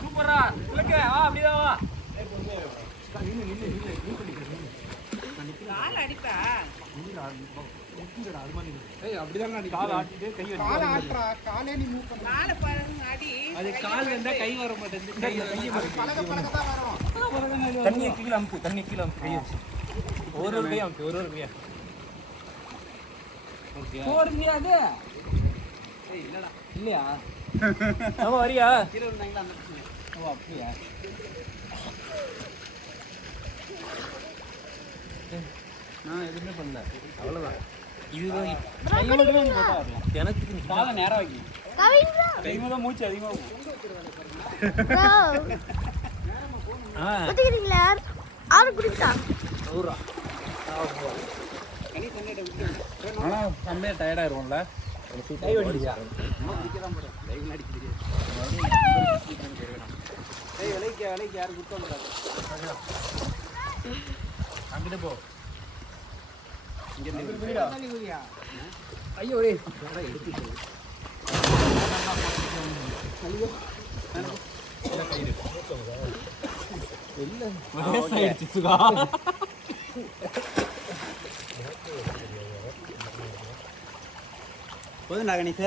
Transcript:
சூப்பரா இல்லங்க வா அப்படியே வா கால் அடிப்பா அப்படிதான் கால் ஆட்டிட்டு கை கால் ஆட்றா காலே நீ மூவ் பண்ணு கால பாருங்க அடி அது கால் வந்தா கை வர மாட்டேங்குது கை பழக பழக தான் வரும் தண்ணி கீழ அமுக்கு கை வச்சு ஒரு கை அமுக்கு ஒரு கையா ஓகே போறீங்க அது ஏய் இல்லடா இல்லையா ஆமா வரியா கீழ வந்தாங்களா அந்த ஓ அப்படியே நான் எதுவுமே பண்ணல அவ்வளவுதான் இதுதான் எனக்கு காலை நேரம் வைக்கணும் டைம் தான் மூச்சு அதிகமா ஆனா செம்மையா டயர்டாயிருவோம்ல கை வலிக்குதா விலைக்கு யாரும் குத்த மாட்டாங்க அங்கிட்ட போ ஐயோ போதும் கணேஷ்